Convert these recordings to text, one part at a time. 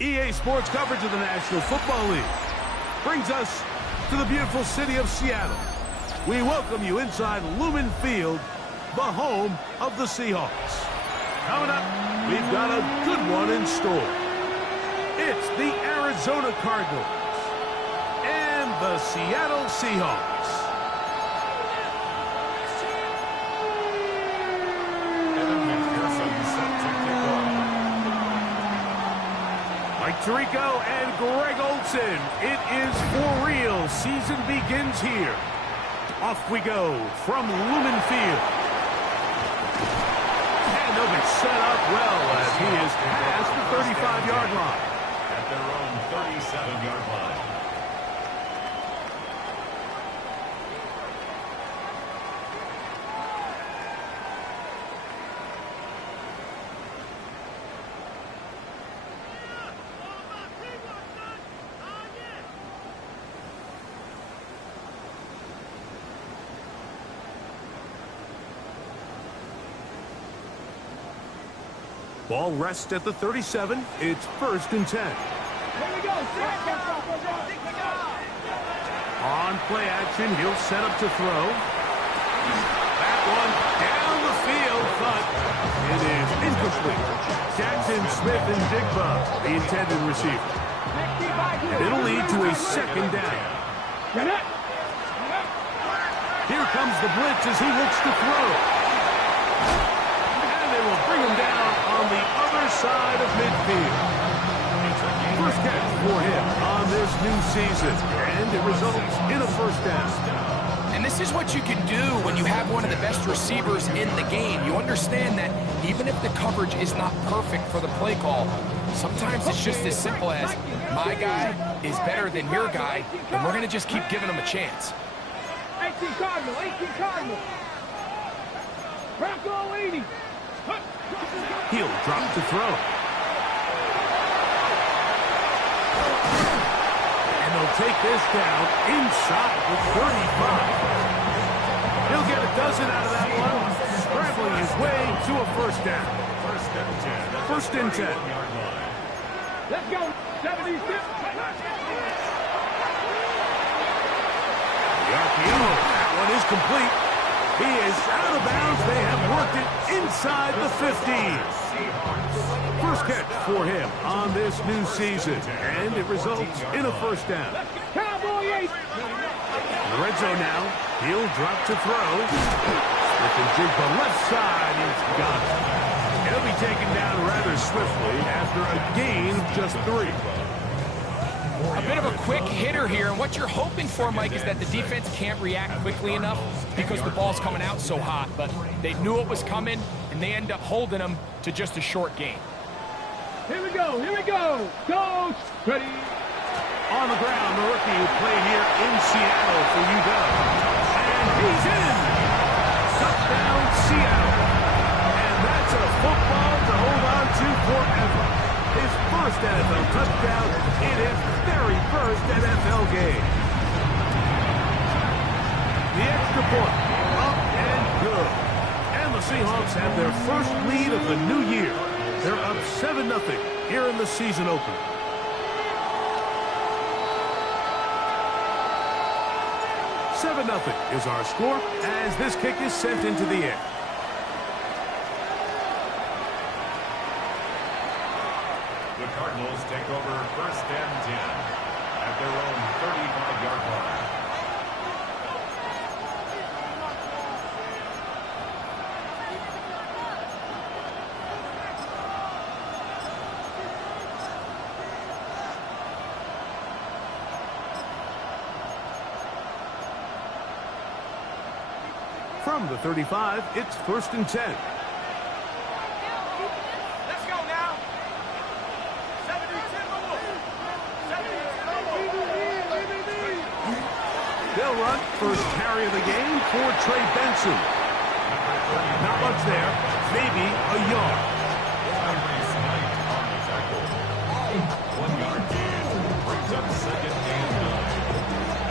EA Sports coverage of the National Football League brings us to the beautiful city of Seattle. We welcome you inside Lumen Field, the home of the Seahawks. Coming up, we've got a good one in store. It's the Arizona Cardinals and the Seattle Seahawks. Mike Tirico and Greg Olsen. It is for real. Season begins here. Off we go from Lumen Field. And they'll be set up well as he is past the 35-yard line. At their own 37-yard line. Ball rests at the 37. It's 1st and 10. On play action, he'll set up to throw. That one down the field, but it is incomplete. Jackson, Smith, and Digba, the intended receiver. It'll lead to a 2nd down. Here comes the blitz as he looks to throw. And they will bring him down on the other side of midfield. First catch for him on this new season, and it results in a 1st down. And this is what you can do when you have one of the best receivers in the game. You understand that even if the coverage is not perfect for the play call, sometimes it's just as simple as my guy is better than your guy, and we're going to just keep giving him a chance. 18 Cardinal, 18 Cardinal. Bronco 80. He'll drop to throw. And they'll take this down inside the 35. He'll get a dozen out of that one, scrambling his way to a 1st down. 1st and 10. Let's go. 76. The RPO. That one is complete. He is out of bounds. They have worked it inside the 15. First catch for him on this new season, and it results in a 1st down. Cowboy 8. In the red zone now. He'll drop to throw. With the Jigba left side, he's got it. He'll be taken down rather swiftly after a gain of just 3. A bit of a quick hitter here, and what you're hoping for, Mike, is that the defense can't react quickly enough because the ball's coming out so hot, but they knew it was coming, and they end up holding them to just a short gain. Here we go, here we go. Go, ready. On the ground, the rookie who played here in Seattle for UW. And he's in. Touchdown, Seattle. And that's a football to hold on to forever. His 1st NFL touchdown in his very 1st NFL game. The extra point, up and good. And the Seahawks have their 1st lead of the new year. They're up 7-0 here in the season opener. $7-0 is our score as this kick is sent into the air. The Cardinals take over 1st and 10 at their own 35-yard line. From the 35, it's 1st and 10. Let's go now. 72. They'll run. First carry of the game for Trey Benson. Not much there. Maybe a yard. 1 yard gain brings up 2nd and 9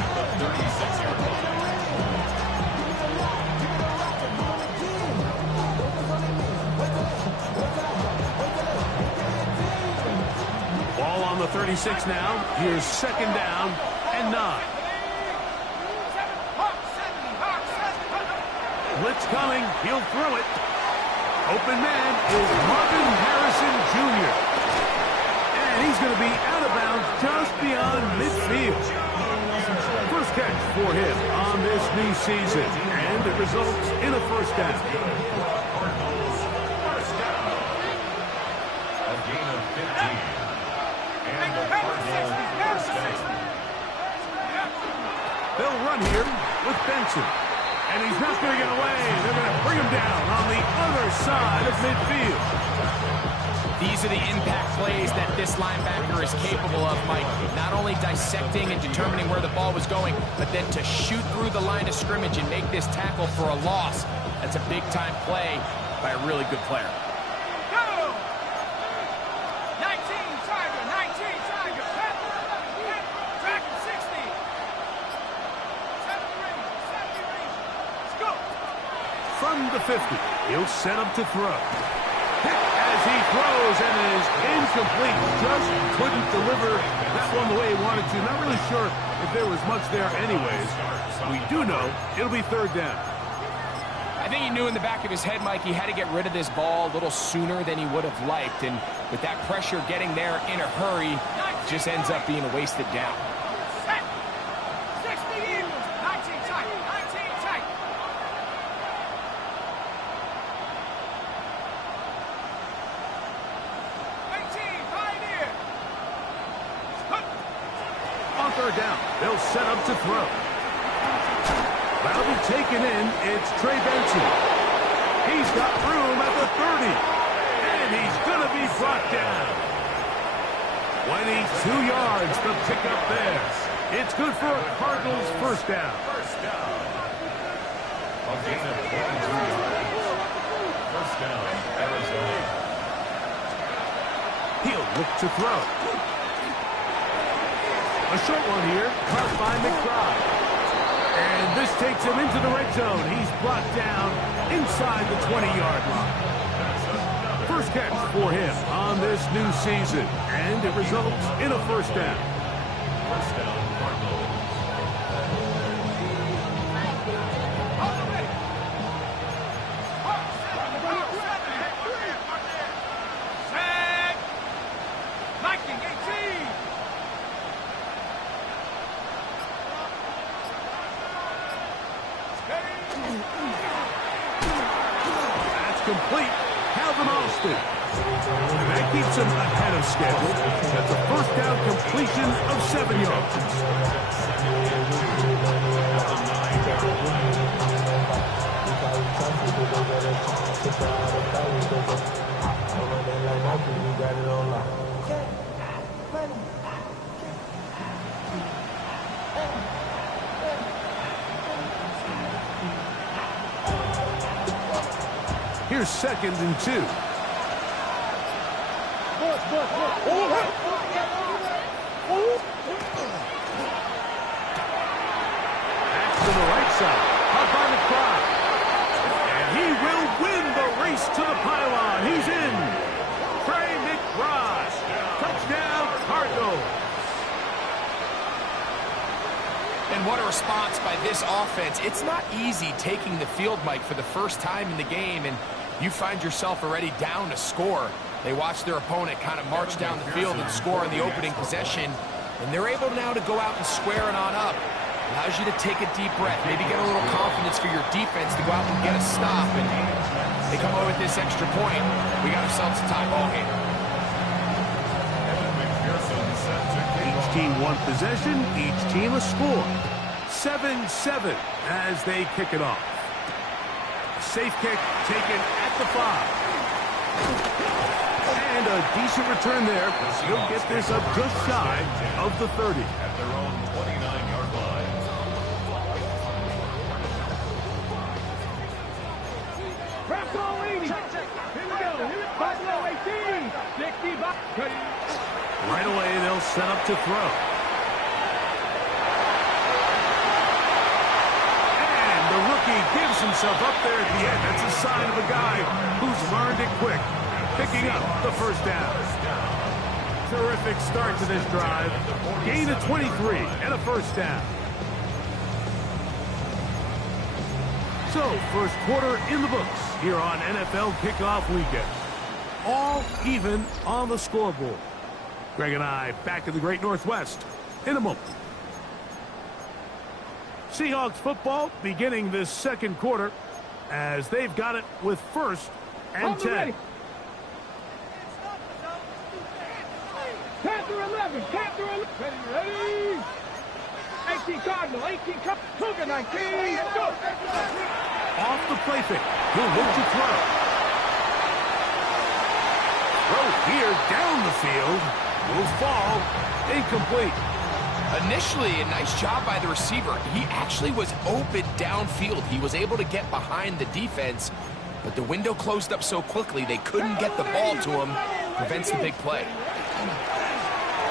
at the 36-yard line. M26 now. Here's second down and 9. Blitz coming. He'll throw it. Open man is Marvin Harrison Jr. And he's going to be out of bounds just beyond midfield. First catch for him on this new season. And it results in a first down. A gain of 15. And the Cardinals first down. They'll run here with Benson. And he's not going to get away. They're going to bring him down on the other side of midfield. These are the impact plays that this linebacker is capable of, Mike. Not only dissecting and determining where the ball was going, but then to shoot through the line of scrimmage and make this tackle for a loss. That's a big-time play by a really good player. Go! 19 Tiger, 19 Tiger. Track 60. 70 range. Let's go. From the 50, he'll set up to throw. As he throws and is incomplete, just couldn't deliver that one the way he wanted to. Not really sure if there was much there anyways. We do know it'll be third down. I think he knew in the back of his head, Mike, he had to get rid of this ball a little sooner than he would have liked. And with that pressure getting there in a hurry, just ends up being a wasted down. 60 Eagles. 19 tight. 19 tight. On third down, they'll set up to throw. That'll be taken in. It's Trey Benson. He's got room at the 30. And he's going to be brought down. 22 yards to pick up there. It's good for a Cardinals first down. A gain of 22 yards. First down, Arizona. He'll look to throw. A short one here, caught by McBride. And this takes him into the red zone. He's brought down inside the 20-yard line. First catch for him on this new season. And it results in a first down. First down, Cardinals. That's complete. Calvin Austin. And that keeps him ahead of schedule. That's a first down completion of 7 yards. Here's second and 2. Back to the right side. Up on the clock. And he will win the race to the pylon. He's in. Trey McBride. Touchdown, Cardinals. And what a response by this offense. It's not easy taking the field, Mike, for the first time in the game, and you find yourself already down to score. They watch their opponent kind of march down the field and score in the opening possession, and they're able now to go out and square it on up. Allows you to take a deep breath, maybe get a little confidence for your defense to go out and get a stop, and they come away with this extra point. We got ourselves a tie ball game. Each team one possession, each team a score. 7-7 as they kick it off. Safe kick taken at the 5. And a decent return there. He'll get this up just shy of the 30. At their own 29-yard line. Press all 80. Here we go. Buffalo 18. 65. Right away, they'll set up to throw. And the rookie gives himself up there at the end. That's a sign of a guy who's learned it quick. Picking up the first down. Terrific start to this drive. Gain of 23 and a first down. So, first quarter in the books here on NFL Kickoff Weekend. All even on the scoreboard. Greg and I back in the Great Northwest in a moment. Seahawks football beginning this second quarter as they've got it with first and 10. 10 through 11. 10 through 11. Ready? 18 Cardinal. 18 Cougar 19. Go. Off the play fake. He'll look to throw. Throw here down the field. Will fall. Incomplete. Initially, a nice job by the receiver. He actually was open downfield. He was able to get behind the defense, but the window closed up so quickly they couldn't get the ball to him. Prevents the big play.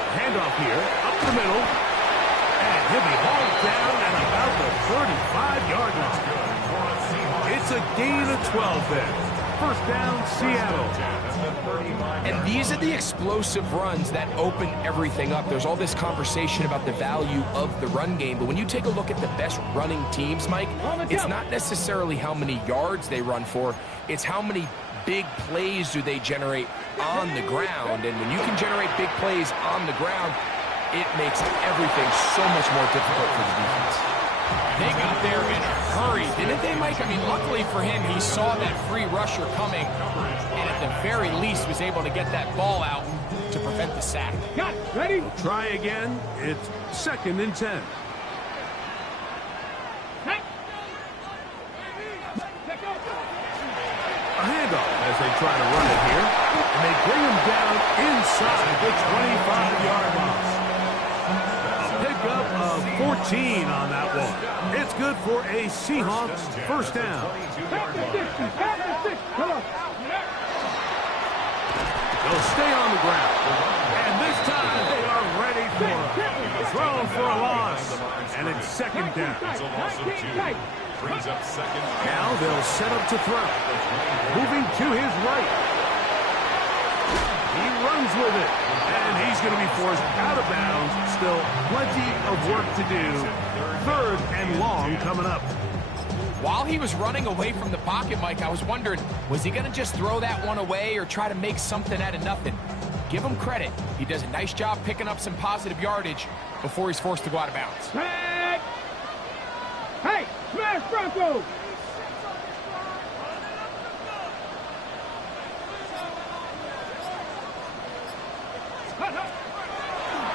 Handoff here, up the middle, and he'll be hauled down at about the 35-yard line. It's a gain of 12 there. First down, Seattle. And these are the explosive runs that open everything up. There's all this conversation about the value of the run game, but when you take a look at the best running teams, Mike, it's not necessarily how many yards they run for, it's how many big plays do they generate on the ground. And when you can generate big plays on the ground, it makes everything so much more difficult for the defense. They got there in a hurry, didn't they, Mike? I mean, luckily for him, he saw that free rusher coming, and at the very least was able to get that ball out to prevent the sack. Got it. Ready? We'll try again. It's second and 10. Hey. A handoff as they try to run it here, and they bring him down inside the 25-yard line. Pickup of 14 on that one. It's good for a Seahawks first down. They'll stay on the ground. And this time they are ready for it. Thrown for a loss. And it's second down. Brings up second. Now they'll set up to throw. Moving to his right. He runs with it. And he's going to be forced out of bounds. Still plenty of work to do. Third and long coming up. While he was running away from the pocket, Mike, I was wondering, was he going to just throw that one away or try to make something out of nothing? Give him credit. He does a nice job picking up some positive yardage before he's forced to go out of bounds. Hey, smash Bronco!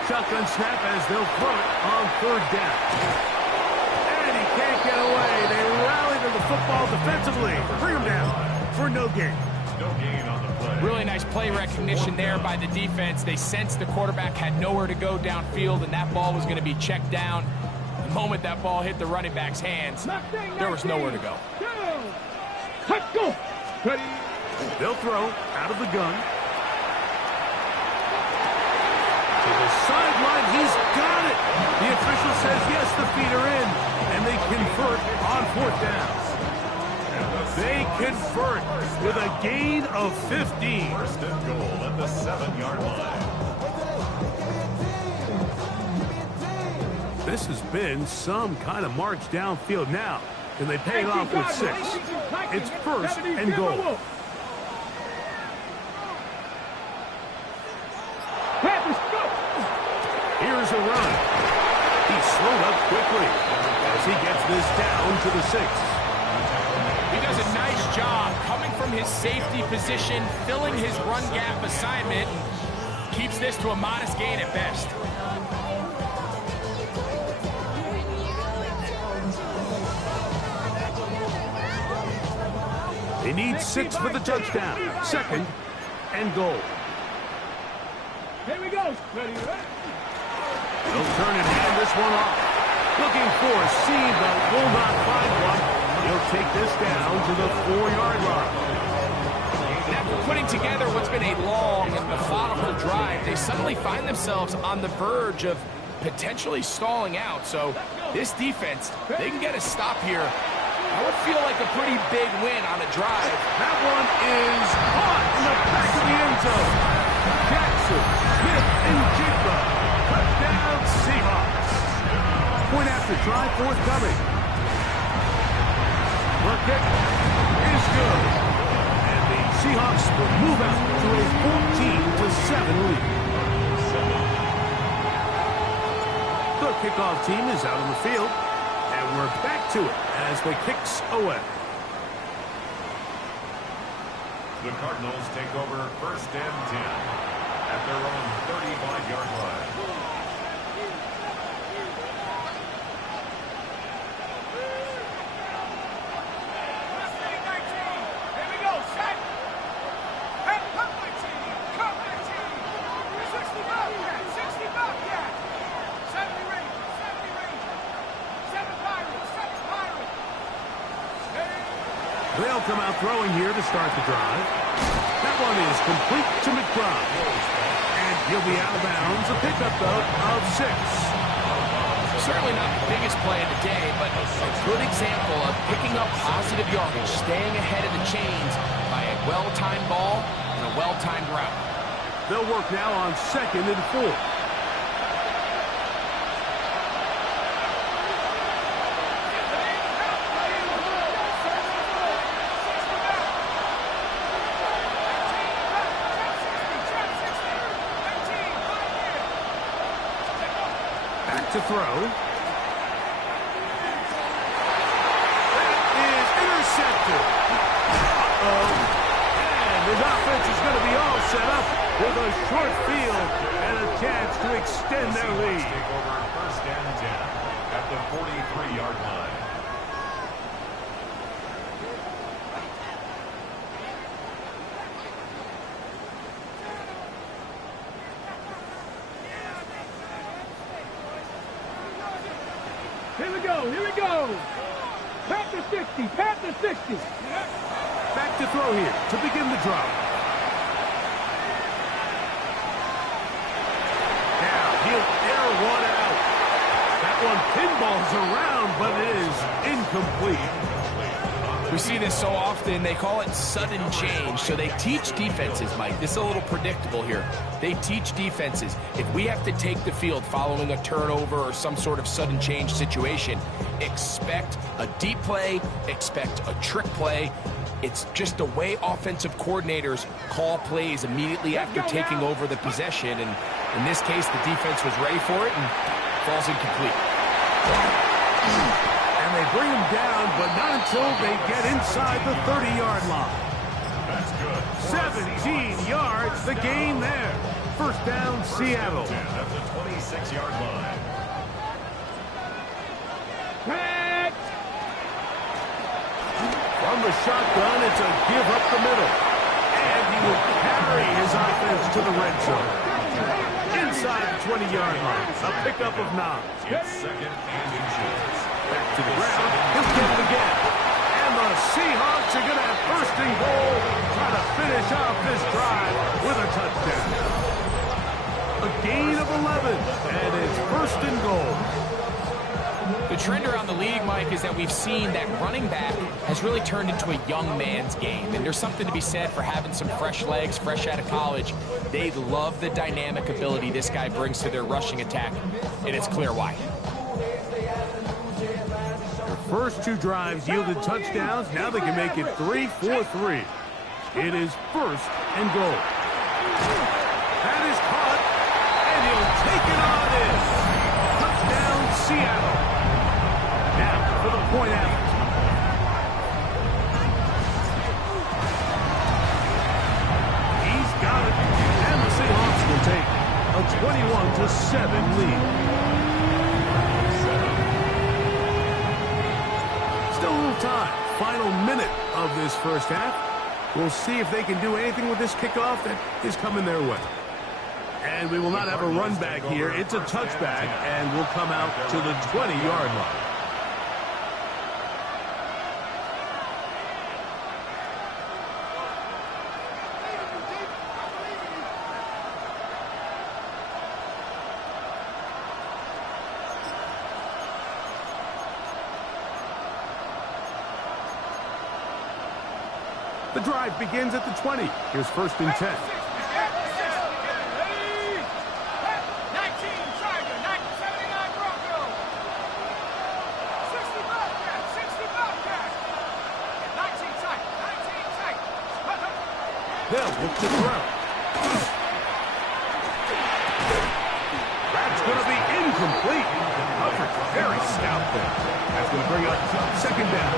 Shotgun snap as they'll throw it on third down. And he can't get away. They rally to the football defensively. Bring him down for no gain. No gain on the play. Really nice play recognition there by the defense. They sensed the quarterback had nowhere to go downfield, and that ball was going to be checked down. The moment that ball hit the running back's hands, there was nowhere to go. Let's go! Ready? They'll throw out of the gun. To the sideline, he's got it. The official says yes, the feet are in, and they convert on fourth down. They convert with a gain of 15. First and goal at the 7-yard line. This has been some kind of march downfield now, and they pay it off with 6. It's first and goal. Here's a run. He's slowed up quickly as he gets this down to the 6. He does a nice job coming from his safety position, filling his run gap assignment, and keeps this to a modest gain at best. They need 6 for the touchdown. Second and goal. Here we go. Ready? They'll turn and hand this one off. Looking for a seam, but will not find one. He'll take this down to the 4-yard line. And after putting together what's been a long and methodical drive, they suddenly find themselves on the verge of potentially stalling out. So this defense, they can get a stop here. That would feel like a pretty big win on a drive. That one is caught in the back of the end zone. Jackson Smith Njigba. Touchdown, Seahawks. Point after try forthcoming. The kick is good. And the Seahawks will move out to a 14-7 lead. The kickoff team is out on the field. And we're back to it as the kicks away. The Cardinals take over 1st and 10 at their own 35-yard line. Here we go, set. Hey, come my team. 60 Bobcat. 70 Rangers. 7 Pirates. They'll come out throwing here to start the drive. That one is complete to McBride. And he'll be out of bounds. A pickup, though, of 6. Certainly not the biggest play of the day, but a good example of picking up positive yardage, staying ahead of the chains by a well-timed ball and a well-timed route. They'll work now on 2nd and 4. To throw. That is intercepted. And his offense is going to be all set up with a short field and a chance to extend their lead. Take over 1st and 10 at the 43-yard line. Here we go. Panther 60. Back to throw here to begin the drive. Now he'll air one out. That one pinballs around, but it is incomplete. We see this so often, they call it sudden change. So they teach defenses, Mike. This is a little predictable here. They teach defenses, if we have to take the field following a turnover or some sort of sudden change situation, expect a deep play, expect a trick play. It's just the way offensive coordinators call plays immediately after taking over the possession. And in this case, the defense was ready for it and falls incomplete. And they bring him down, but not until they get inside the 30-yard line. That's good. 17 yards, the gain there. 1st down, Seattle. At the 26-yard line. From the shotgun, it's a give up the middle. And he will carry his offense to the red zone. Inside the 20-yard line, a pickup of 9. It's 2nd and inches. Back to the ground, he'll get it again. And the Seahawks are going to have 1st and goal, trying to finish off this drive with a touchdown. A gain of 11, and it's 1st and goal. The trend around the league, Mike, is that we've seen that running back has really turned into a young man's game. And there's something to be said for having some fresh legs, fresh out of college. They love the dynamic ability this guy brings to their rushing attack, and it's clear why. Their first 2 drives yielded touchdowns. Now they can make it 3-4-3. It is 1st and goal. That is caught, and he'll take it on in. Touchdown, Seattle. Now for the point after. He's got it, and the Seahawks will take a 21-7 lead. Still a little time. Final minute of this first half. We'll see if they can do anything with this kickoff that is coming their way. And we will not have a run back here. It's a touchback, and we'll come out to the 20-yard line. The drive begins at the 20. Here's 1st and 10. They'll look to throw. That's going to be incomplete. Coverage very stout there. That's going to bring up second down.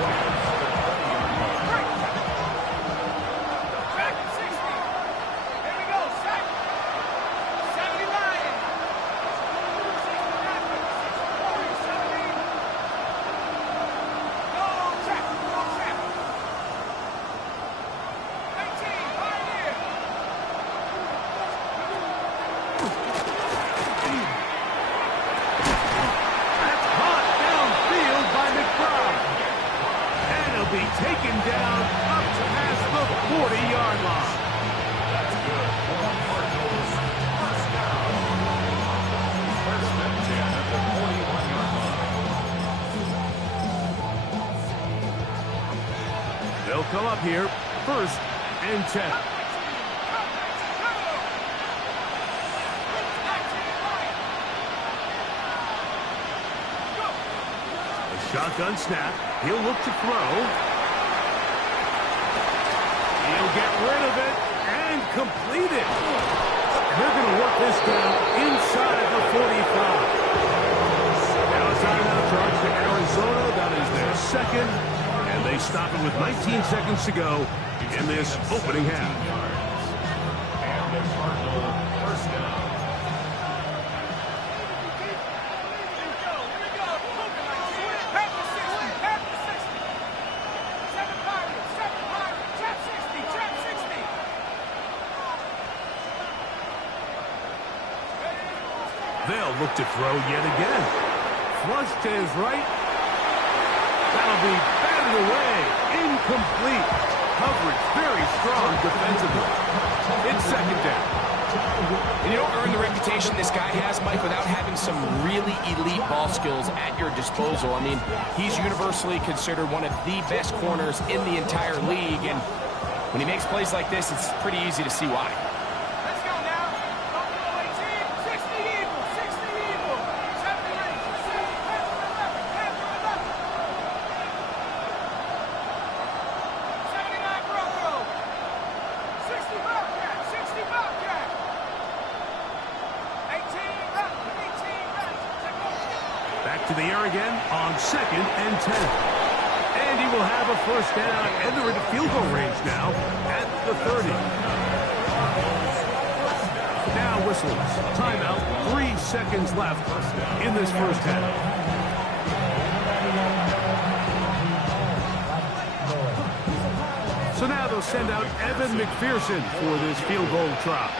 Taken down up past the 40-yard line. That's good. Cardinals, first down. First and 10 at the 41-yard line. They'll come up here, first and 10. A shotgun snap. He'll look to throw. He'll get rid of it and complete it. They're going to work this down inside the 45. Now a timeout charge to Arizona. That is their second. And they stop it with 19 seconds to go in this opening half. And the Cardinal first down. They'll look to throw yet again. Flush to his right. That'll be batted away. Incomplete. Coverage very strong defensively. It's second down. And you don't earn the reputation this guy has, Mike, without having some really elite ball skills at your disposal. I mean, he's universally considered one of the best corners in the entire league. And when he makes plays like this, it's pretty easy to see why. To the air again on second and 10. And he will have a first down, and they're into field goal range now at the 30. Now whistles. Timeout. 3 seconds left in this first half. So now they'll send out Evan McPherson for this field goal try.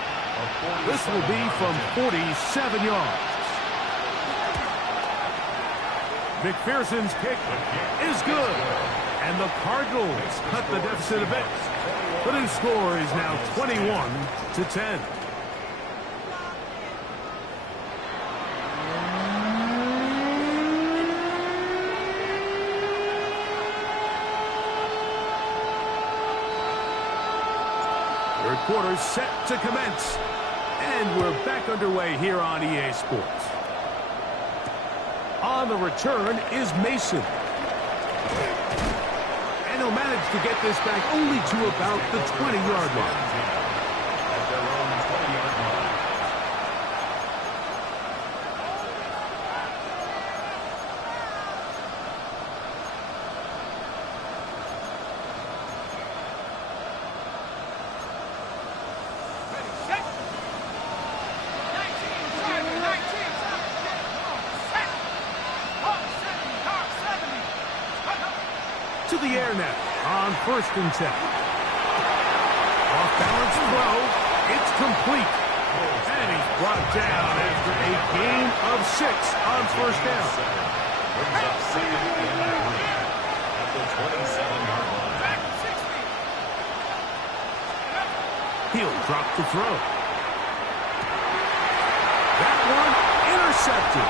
This will be from 47 yards. McPherson's kick is good. And the Cardinals cut the deficit a bit. The new score is now 21-10. Third quarter set to commence. And we're back underway here on EA Sports. On the return is Mason. And he'll manage to get this back only to about the 20-yard line. At their own 20-yard line. To the air now on first and 10. Off balance throw. It's complete. And he's brought down after a gain of 6 on first down. Brings up second and 3 at the 27-yard line. He'll drop the throw. That one intercepted.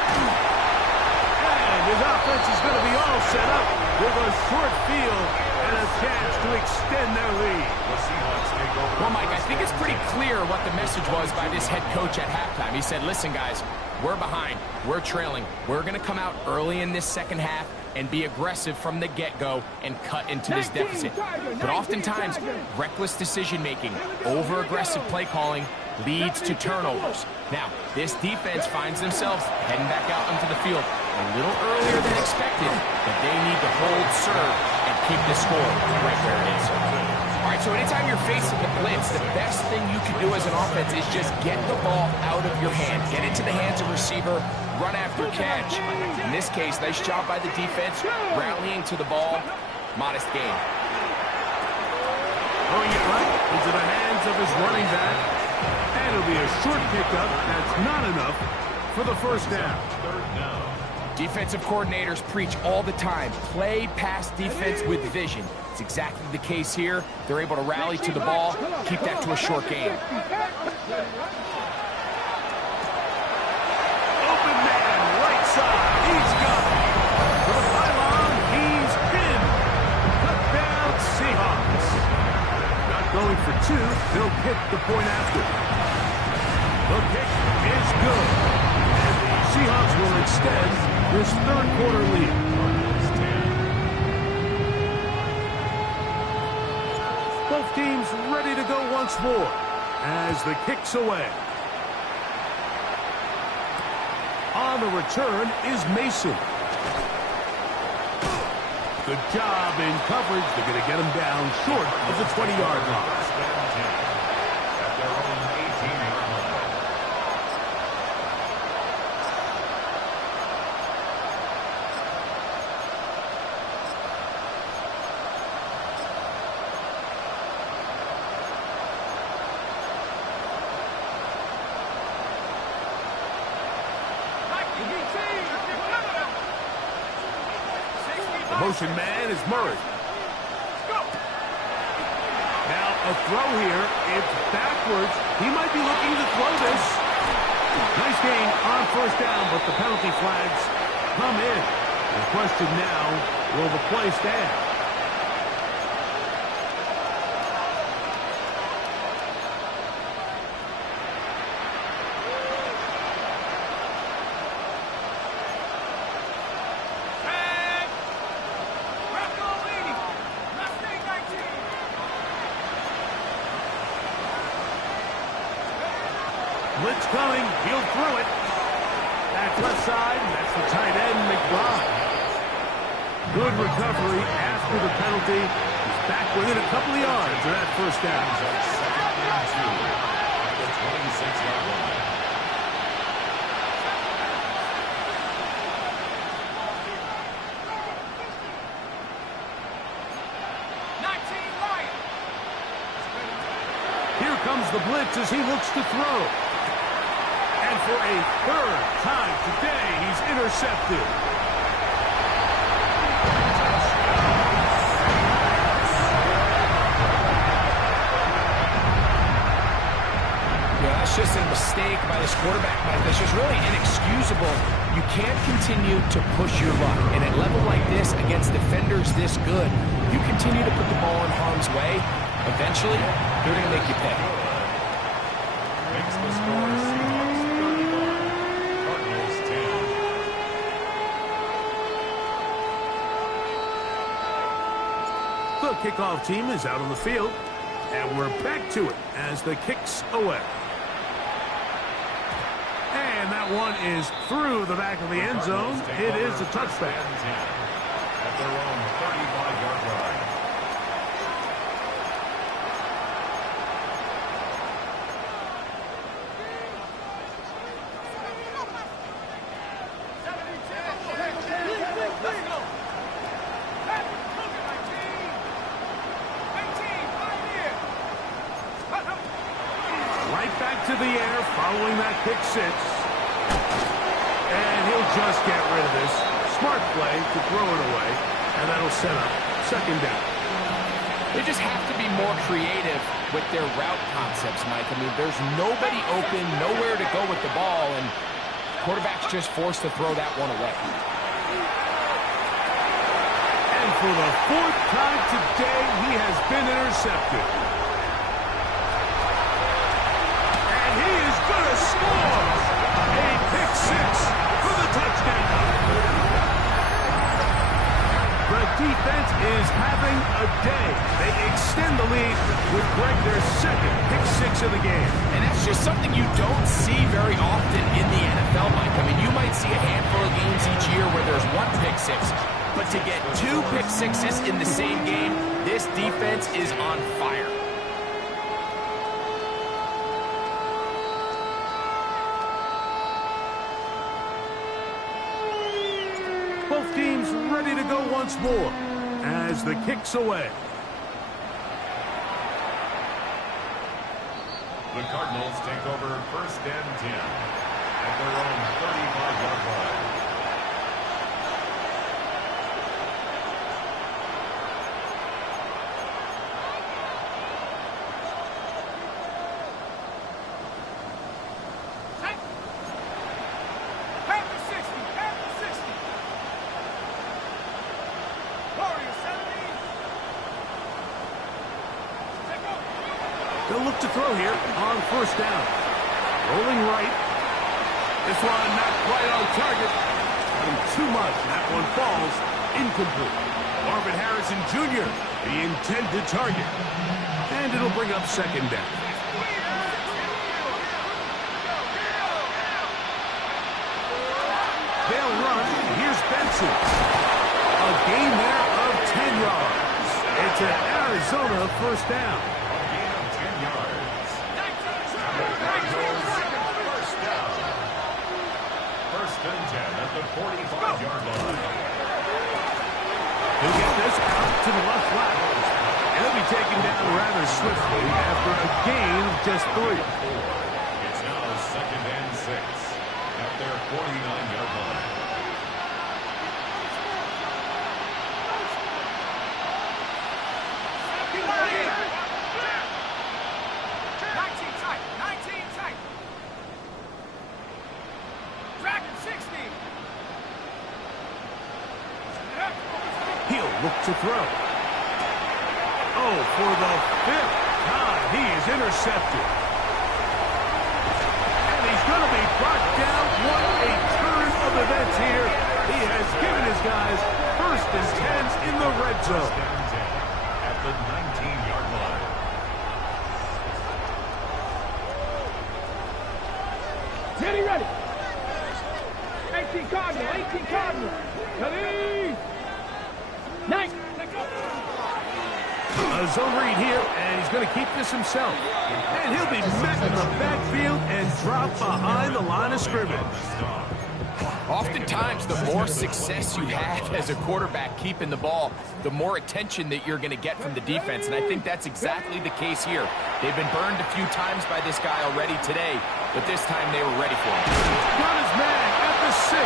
And his offense is going to be all set up with a short field and a chance to extend their lead. The Seahawks take over. Well, Mike, I think it's pretty clear what the message was by this head coach at halftime. He said, listen, guys, we're behind. We're trailing. We're going to come out early in this second half and be aggressive from the get-go and cut into this deficit. But oftentimes, reckless decision-making, over-aggressive play calling leads to turnovers. Now, this defense finds themselves heading back out onto the field a little earlier than expected, but they need to hold serve and keep this score right where it is. All right, so anytime you're facing the blitz, the best thing you can do as an offense is just get the ball out of your hand. Get it to the hands of receiver, run after catch. In this case, nice job by the defense, rallying to the ball. Modest gain. Throwing it right into the hands of his running back. And it'll be a short pickup. That's not enough for the first down. Third down. Defensive coordinators preach all the time, play pass defense with vision. It's exactly the case here. They're able to rally to the ball, keep that to a short game. Open man, right side. He's got it. For the pylon, he's in. Touchdown, Seahawks. Not going for two. They'll kick the point after. The kick is good. And the Seahawks will extend this third quarter lead. Both teams ready to go once more as the kick's away. On the return is Mason. Good job in coverage. They're going to get him down short of the 20-yard line. At their own 18-yard line. The motion man is Murray. Now a throw here. It's backwards. He might be looking to throw this. Nice gain on first down, but the penalty flags come in. The question now, will the play stand? Blitz coming. He'll throw it. Back left side. That's the tight end, McBride. Good recovery after the penalty. He's back within a couple of yards of that first down. Second and 2 at the 26-yard line. Here comes the blitz as he looks to throw. And for a third time today, he's intercepted. Yeah, that's just a mistake by this quarterback, Mike. That's just really inexcusable. You can't continue to push your luck. And at a level like this, against defenders this good, you continue to put the ball in harm's way, eventually, they're going to make you pay. Makes the score Seahawks 31, Cardinals 10. The kickoff team is out on the field, and we're back to it as the kick's away. And that one is through the back of the end zone. It is a touchback. At their own 35-yard line. Right back to the air following that pick six. And he'll just get rid of this. Smart play to throw it away. And that'll set up second down. They just have to be more creative with their route concepts, Mike. I mean, there's nobody open, nowhere to go with the ball, and quarterback's just forced to throw that one away. And for the fourth time today, has been intercepted. And he is going to score. A pick six for the touchdown. The defense is having a day. They extend the lead with Greg their second pick six of the game. And that's just something you don't see very often in the NFL, Mike. I mean, you might see a handful of games each year where there's one pick six. But to get two pick sixes in the same game, this defense is on fire. Both teams ready to go once more as the kick's away. The Cardinals take over 1st and 10 at their own 35-yard line. They'll look to throw here on 1st down. Rolling right. This one not quite on target. Too much. That one falls incomplete. Marvin Harrison Jr., the intended target. And it'll bring up 2nd down. They'll run. Here's Benson. A gain there of 10 yards. It's an Arizona 1st down. At the 45-yard line. He'll get this out to the left flat. And he'll be taken down rather swiftly after a gain of just 3. It's now 2nd and 6 at their 49-yard line. He'll look to throw. Oh, for the 5th time, he is intercepted. And he's going to be brought down. What a turn of events here. He has given his guys 1st and 10 in the red zone. At the 19-yard line. Ready, ready. 18 Cardinal, 18 Cardinal. Ready. 9. A zone read here, and he's going to keep this himself. And he'll be met in the backfield and dropped behind the line of scrimmage. Oftentimes, the more success you have as a quarterback keeping the ball, the more attention that you're going to get from the defense, and I think that's exactly the case here. They've been burned a few times by this guy already today, but this time they were ready for him. Got his man at the 6.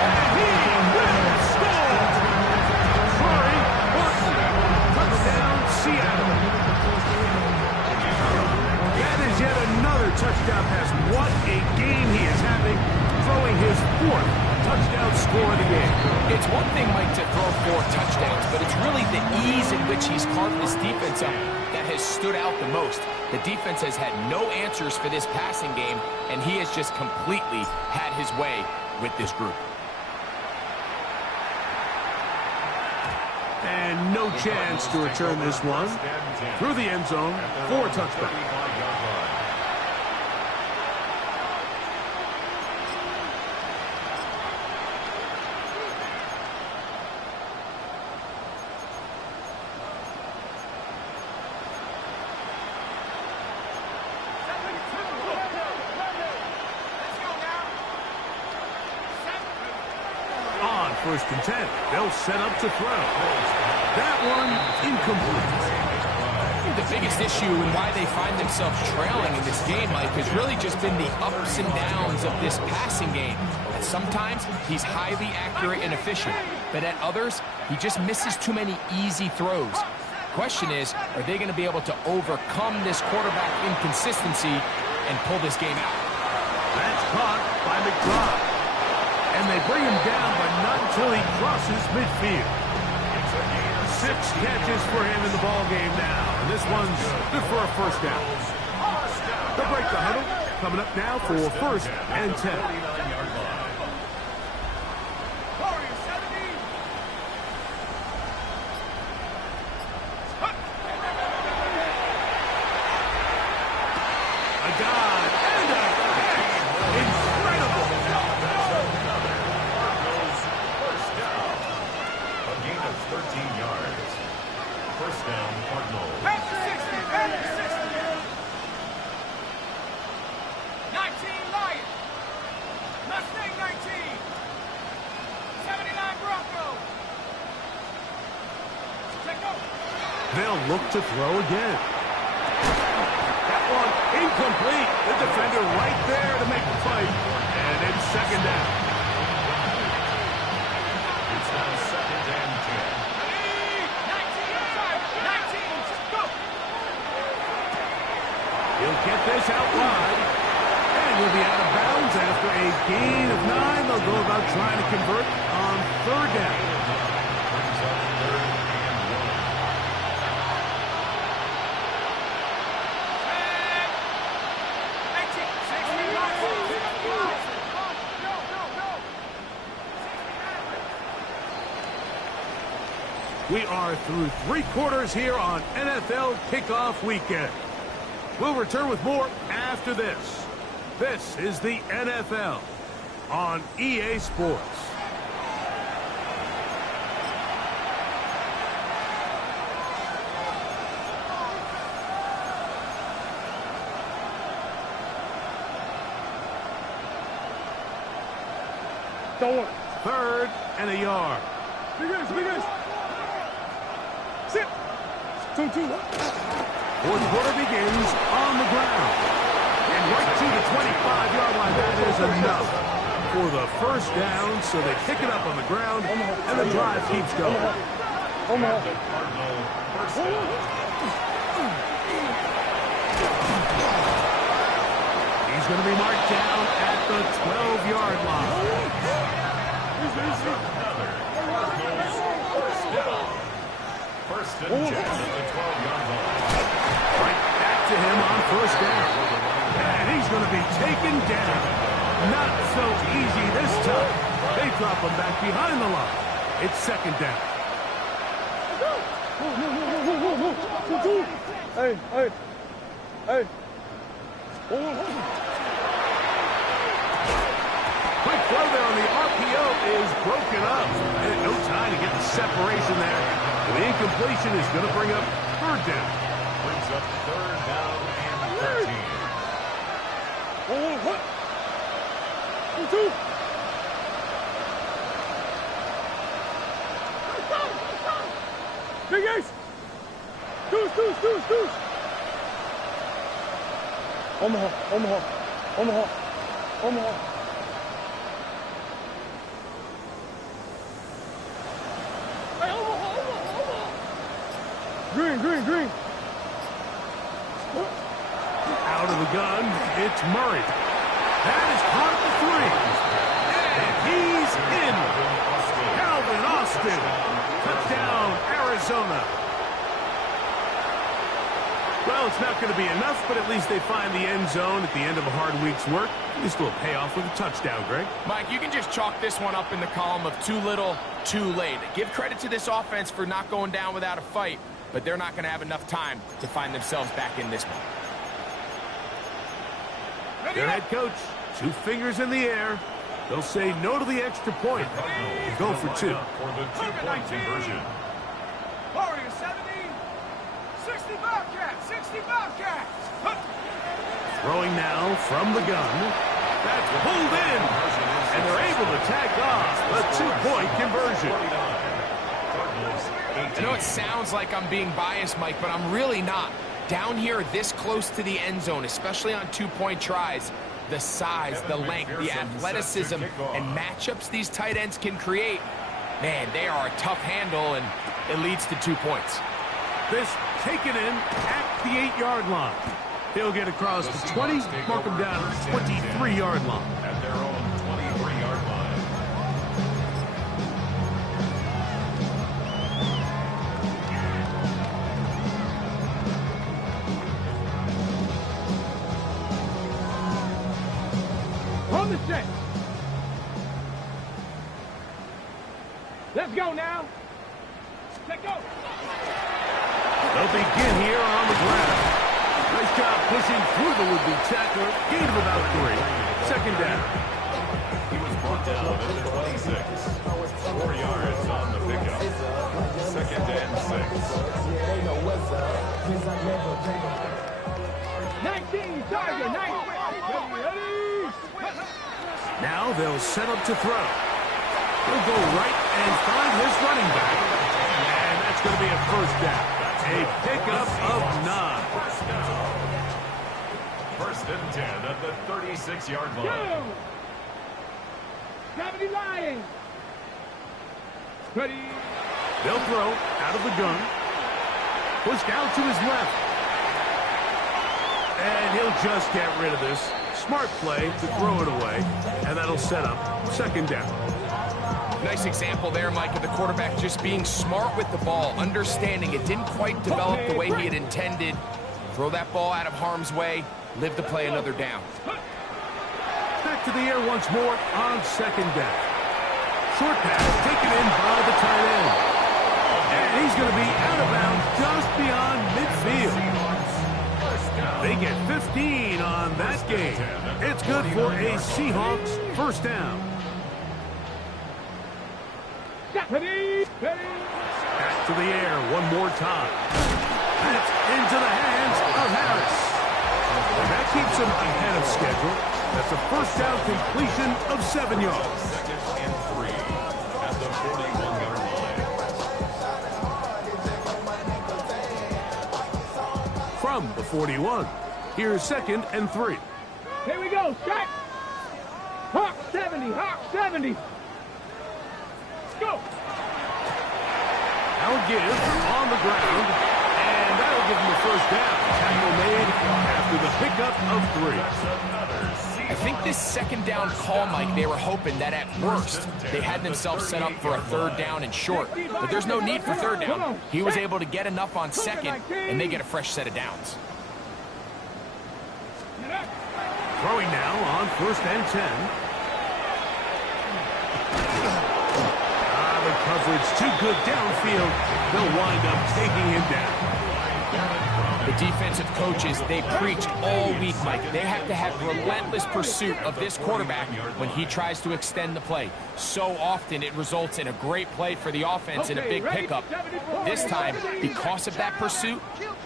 And he will score! Troy Horton, touchdown Seattle. That is yet another touchdown pass. What a game he is having, throwing his 4th touchdown score of the game. It's one thing, Mike, to throw 4 touchdowns, but it's really the ease in which he's carved this defense up that has stood out the most. The defense has had no answers for this passing game, and he has just completely had his way with this group. And no chance to return this one through the end zone for a touchdown. On 1st and 10, they'll set up to throw. That one incomplete. I think the biggest issue and why they find themselves trailing in this game, Mike, has really just been the ups and downs of this passing game. And sometimes he's highly accurate and efficient, but at others, he just misses too many easy throws. Question is, are they going to be able to overcome this quarterback inconsistency and pull this game out? That's caught by McBride. And they bring him down, but not until he crosses midfield. It's a gain of 6 catches for him in the ball game now. And this one's good for a first down. They'll break the huddle. Coming up now for 1st and 10. A God and a catch. Incredible. First down. A gain of 13 yards. First down, Cardinals. 19 Lions. Mustang 19. 79 Bronco. Check out. They'll look to throw again. That one incomplete. The defender right there to make the fight. And it's 2nd down. It's now 2nd and 10. 19 outside. 19. Go. He'll get this out wide. And he'll be out of bounds after a gain of 9. They'll go about trying to convert on 3rd down. Brings up 3rd and 1. We are through 3 quarters here on NFL Kickoff Weekend. We'll return with more after this. This is the NFL on EA Sports. Don't. 3rd and a yard. Big guys. Sit. 2-2. 4th quarter begins on the ground. And right to the 25-yard line. That is enough for the 1st down. So they pick it up on the ground, and the drive keeps going. The Cardinal first down. He's going to be marked down at the 12-yard line. Cardinals first down. 1st and 10 at the 12-yard line. Right back to him on 1st down. And he's going to be taken down. Not so easy this time. They drop him back behind the line. It's 2nd down. Hey. Quick throw there on the RPO is broken up. And no time to get the separation there. The incompletion is going to bring up 3rd down. Brings up 3rd down and 13. Big Ace! Deuce! Omaha. Hey, Omaha! Green! Out of the gun, it's Murray. That is caught at the 3. And he's in. Calvin Austin. Touchdown, Arizona. Well, it's not going to be enough, but at least they find the end zone at the end of a hard week's work. At least will pay off with a touchdown, Greg. Mike, you can just chalk this one up in the column of too little, too late. Give credit to this offense for not going down without a fight, but they're not going to have enough time to find themselves back in this one. Their head coach, 2 fingers in the air. They'll say no to the extra point. Go for 2. For the 2-point conversion. Warriors 70. 60 Bobcats. Throwing now from the gun. That's pulled in. And they're able to tack off a 2-point conversion. I know it sounds like I'm being biased, Mike, but I'm really not. Down here this close to the end zone, especially on 2-point tries, the size, the length, the athleticism, and matchups these tight ends can create, man, they are a tough handle, and it leads to 2 points. This taken in at the 8-yard line. He'll get across the 20, mark him down at the 23-yard line. At their own 23-yard line. on the set. Let's go now. Let's go. They'll begin here on the ground. Nice job pushing through the would-be tackler. Gain of about 3. Second down. He was brought down at the 26. 4 yards on the pickup. Second and 6. 19, target, 19. Ready? Now they'll set up to throw. He'll go right and find his running back. And that's going to be a first down. A pickup of 9. First and 10 at the 36-yard line. 70 Lions. Ready? They'll throw out of the gun. Pushed out to his left. And he'll just get rid of this. Smart play to throw it away. And that'll set up second down. Nice example there, Mike, of the quarterback just being smart with the ball, understanding it didn't quite develop the way he had intended. Throw that ball out of harm's way, live to play another down. Back to the air once more on second down. Short pass taken in by the tight end. And he's going to be out of bounds just beyond midfield. They get 15 on that game. It's good for a Seahawks first down. Back to the air one more time. That's into the hands of Harris. And that keeps him ahead of schedule. That's a first down completion of 7 yards. Second and 3 at the 41-yard line. From the 41, here's second and 3. Here we go, strike. Hawk 70, Hawk 70. Go. Now give on the ground, and that'll give him a first down. Tackle made after the pickup of 3. I think this second down call, Mike, they were hoping that at worst they had themselves set up for a third down and short. But there's no need for third down. He was able to get enough on second, and they get a fresh set of downs. Throwing now on first and 10. The coverage too good downfield. They'll wind up taking him down. The defensive coaches, they preach all week, Mike. They have to have relentless pursuit of this quarterback when he tries to extend the play. So often it results in a great play for the offense and a big pickup. This time, because of that pursuit,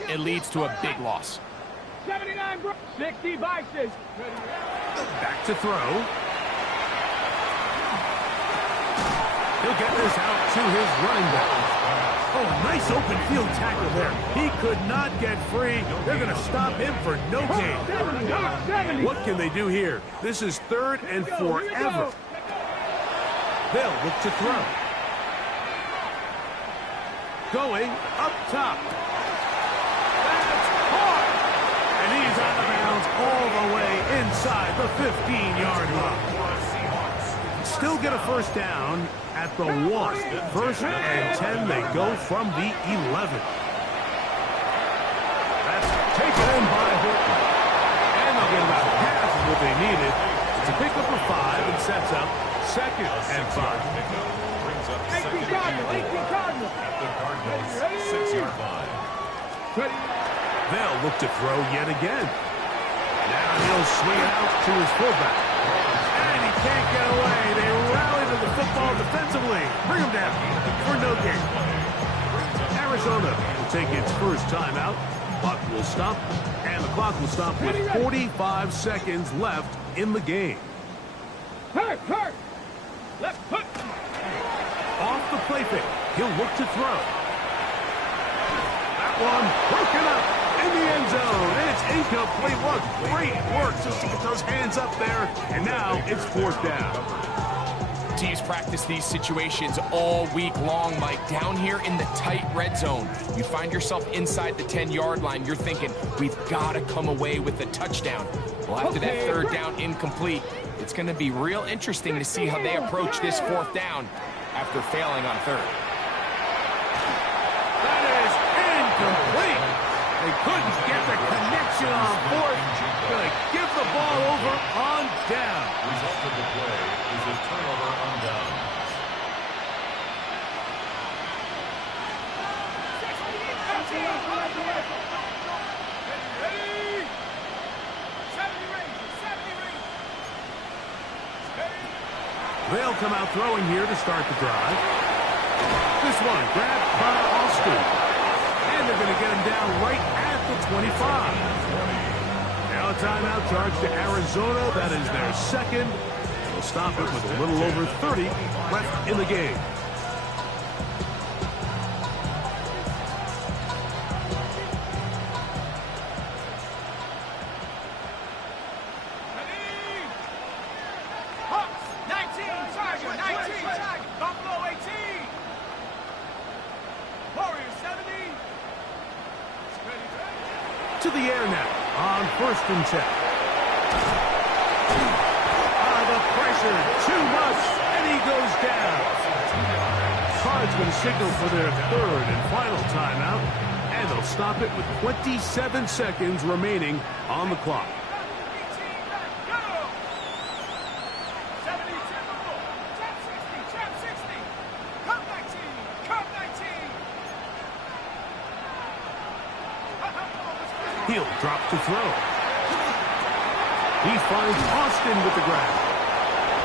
it leads to a big loss. 79, 60 Vices. Back to throw. He'll get this out to his running back. Oh, nice open field tackle there. He could not get free. They're going to stop him for no gain. What can they do here? This is third and forever. They'll look to throw. Going up top. That's hard. And he's out of bounds all the way inside the 15-yard line. Still get a first down at the 1. First and 10, they go from the 11. That's taken in by Horton. And they'll get about half of what they needed. It's a pickup of 5 and sets up second and 5. Brings up 18 second Cardinal, 18 Cardinal. at the Cardinals' 6-yard line. Ready? They'll look to throw yet again. Now he'll swing it out to his fullback. And he can't get away. They rally to the football defensively. Bring him down for no gain. Arizona will take its first timeout. Clock will stop, and the clock will stop with 45 seconds left in the game. Hurt. Left hook. Off the play fake, he'll look to throw. That one broken up in the end zone, and it's incomplete. What great work just to get those hands up there, and now it's fourth down. Teams practice these situations all week long, Mike. Down here in the tight red zone, you find yourself inside the 10-yard line. You're thinking, we've got to come away with a touchdown. Well, after that third down incomplete, it's going to be real interesting to see how they approach this fourth down after failing on third. That is incomplete. They couldn't get the connection on fourth. going to give the ball over on down. Result of the play is a turnover on downs. They'll come out throwing here to start the drive. This one grabbed by Austin. And they're going to get him down right at the 25. Now a timeout charge to Arizona. That is their second. They'll stop it with a little over 30 left in the game. To the air now on 1st and 10. The pressure, too much, and he goes down. Cards going to signal for their third and final timeout, and they'll stop it with 27 seconds remaining on the clock. He'll drop to throw. He finds Austin with the grab.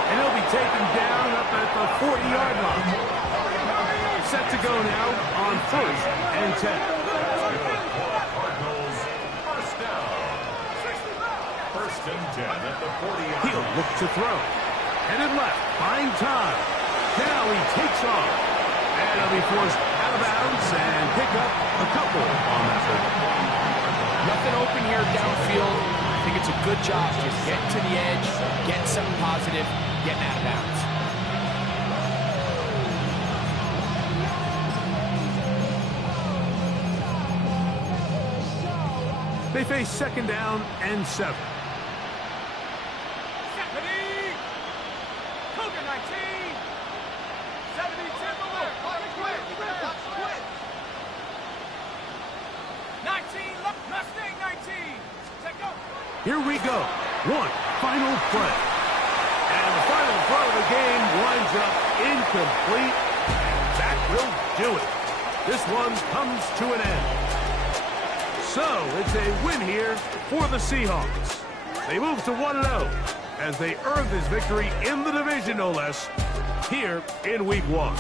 And he'll be taken down up at the 40-yard line. Set to go now on 1st and 10. Cardinals, first down. 1st and 10 at the 40-yard line. He'll look to throw. Headed left, buying time. Now he takes off. And he'll be forced out of bounds and pick up a couple on that one. Nothing open here downfield. I think it's a good job just getting to the edge, getting something positive, getting out of bounds. They face 2nd down and 7. Here we go. One final play. And the final throw of the game winds up incomplete. And that will do it. This one comes to an end. So it's a win here for the Seahawks. They move to 1-0 as they earn this victory in the division, no less, here in Week 1.